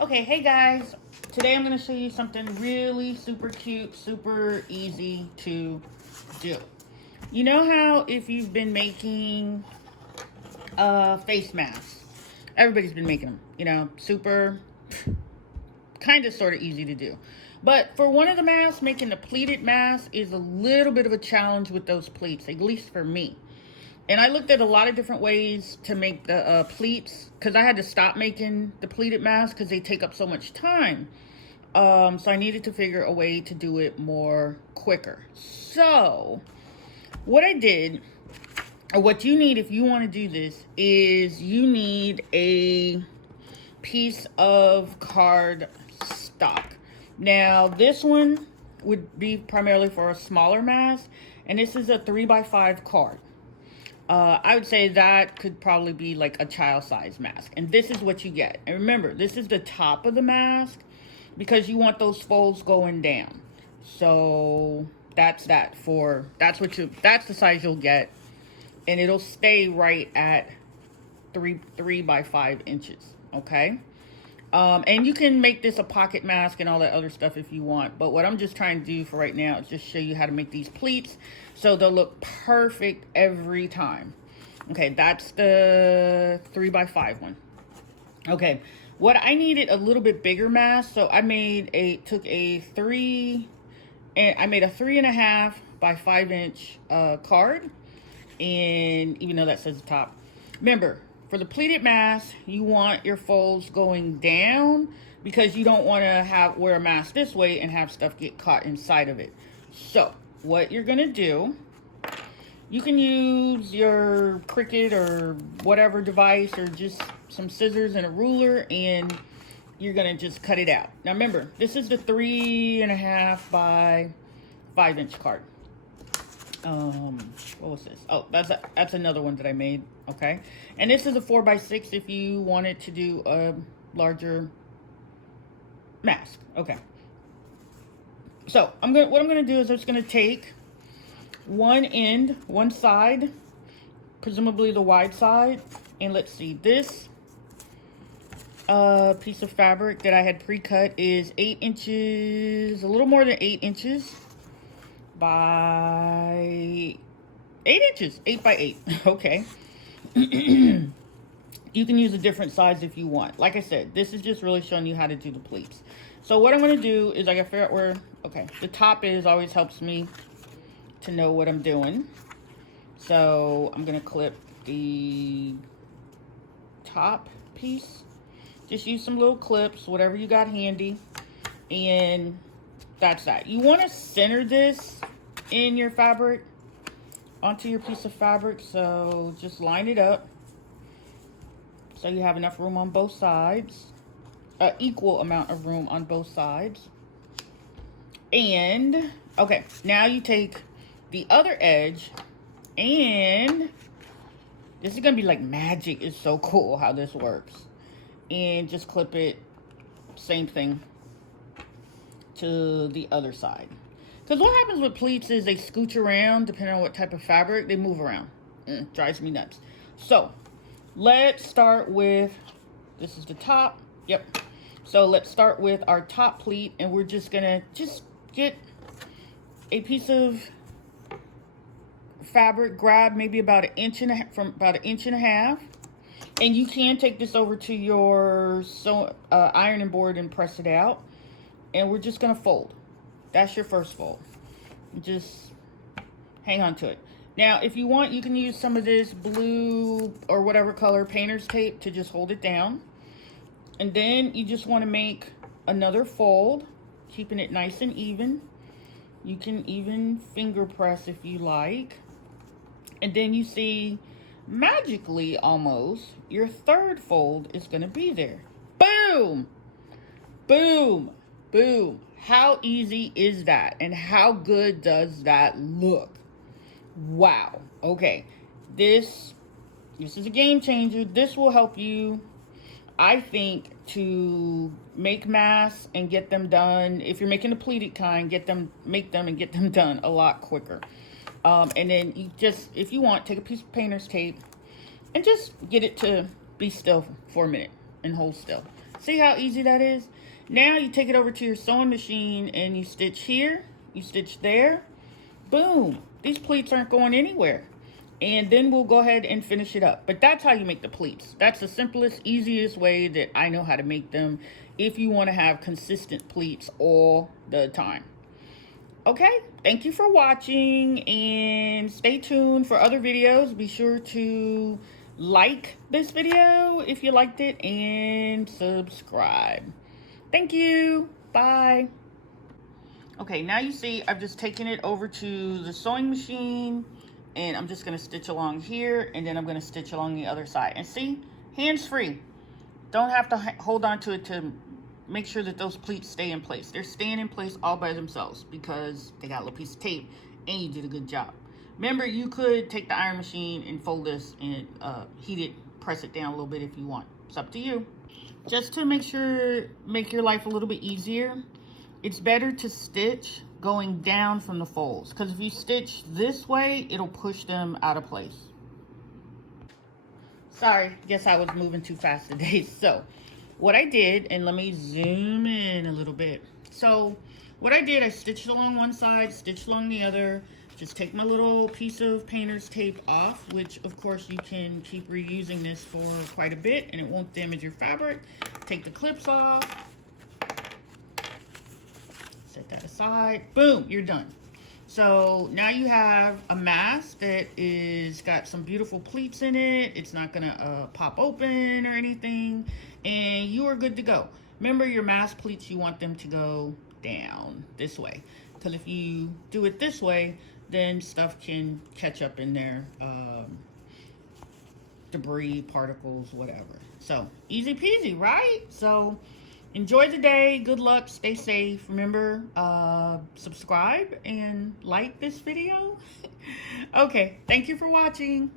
Okay, hey guys. Today I'm going to show you something really super cute, super easy to do. You know how if you've been making face masks, everybody's been making them, super kind of sort of easy to do. But for one of the masks, making the pleated mask is a little bit of a challenge with those pleats, at least for me. And I looked at a lot of different ways to make the pleats because I had to stop making the pleated masks because they take up so much time. So I needed to figure a way to do it more quicker. So what I did, or what you need if you want to do this, is you need a piece of card stock. Now this one would be primarily for a smaller mask, and this is a 3x5 card. I would say that could probably be like a child size mask. And this is what you get. And remember, this is the top of the mask because you want those folds going down. So that's that's the size you'll get. And it'll stay right at 3 by 5 inches. Okay. And you can make this a pocket mask and all that other stuff if you want. But what I'm just trying to do for right now is just show you how to make these pleats so they'll look perfect every time. Okay, that's the 3x5 one. Okay, what I needed a little bit bigger mask, so I made took a 3.5 by 5 inch card, and even though that says the top, remember, for the pleated mask, you want your folds going down because you don't want to wear a mask this way and have stuff get caught inside of it. So what you're going to do, you can use your Cricut or whatever device or just some scissors and a ruler, and you're going to just cut it out. Now remember, this is the 3.5 by 5 inch card. What was this? Oh, that's another one that I made. Okay, and this is a 4x6 if you wanted to do a larger mask. Okay, so what I'm gonna do is I'm just gonna take one side, presumably the wide side, and let's see, this piece of fabric that I had pre-cut is 8 inches, a little more than 8 inches by 8 inches, 8 by 8. Okay. You can use a different size if you want. Like I said, this is just really showing you how to do the pleats. So what I'm going to do is I got to figure out where, okay, the top is, always helps me to know what I'm doing. So I'm going to clip the top piece. Just use some little clips, whatever you got handy. And that's that. You want to center this in your fabric, onto your piece of fabric. So just line it up so you have enough room on both sides, equal amount of room on both sides. And okay, now you take the other edge, and this is gonna be like magic. It's so cool how this works. And just clip it, same thing, to the other side. Because what happens with pleats is they scooch around depending on what type of fabric. They move around. Drives me nuts. So let's start with, this is the top. Yep. So let's start with our top pleat, and we're just gonna get a piece of fabric, grab maybe about an inch and a half, from about an inch and a half. And you can take this over to your ironing board and press it out. And we're just gonna fold. That's your first fold. Just hang on to it. Now, if you want, you can use some of this blue or whatever color painter's tape to just hold it down. And then you just want to make another fold, keeping it nice and even. You can even finger press if you like. And then you see, magically almost, your third fold is going to be there. Boom! Boom! Boom! How easy is that? And how good does that look? Wow. Okay. This is a game changer. This will help you, I think, to make masks and get them done. If you're making a pleated kind, make them and get them done a lot quicker. And then you just, if you want, take a piece of painter's tape and just get it to be still for a minute and hold still. See how easy that is? Now you take it over to your sewing machine and you stitch here, you stitch there. Boom. These pleats aren't going anywhere. And then we'll go ahead and finish it up. But that's how you make the pleats. That's the simplest, easiest way that I know how to make them if you want to have consistent pleats all the time. Okay, thank you for watching and stay tuned for other videos. Be sure to like this video if you liked it and subscribe. Thank you. Bye. Okay, now you see I've just taken it over to the sewing machine. And I'm just going to stitch along here, and then I'm going to stitch along the other side. And see, hands free. Don't have to hold on to it to make sure that those pleats stay in place. They're staying in place all by themselves because they got a little piece of tape, and you did a good job. Remember, you could take the iron machine and fold this and heat it, press it down a little bit if you want. It's up to you. Just to make your life a little bit easier, it's better to stitch going down from the folds, because if you stitch this way, it'll push them out of place. Sorry, guess I was moving too fast today. So what I did, and let me zoom in a little bit. So what I did, I stitched along one side, stitched along the other. Just take my little piece of painter's tape off, which of course you can keep reusing this for quite a bit and it won't damage your fabric. Take the clips off. Set that aside. Boom, you're done. So now you have a mask that is got some beautiful pleats in it. It's not gonna pop open or anything, and you are good to go. Remember, your mask pleats, you want them to go down this way, because if you do it this way, then stuff can catch up in there, debris, particles, whatever. So easy peasy, right? So enjoy the day. Good luck. Stay safe. Remember, subscribe and like this video. Okay. Thank you for watching.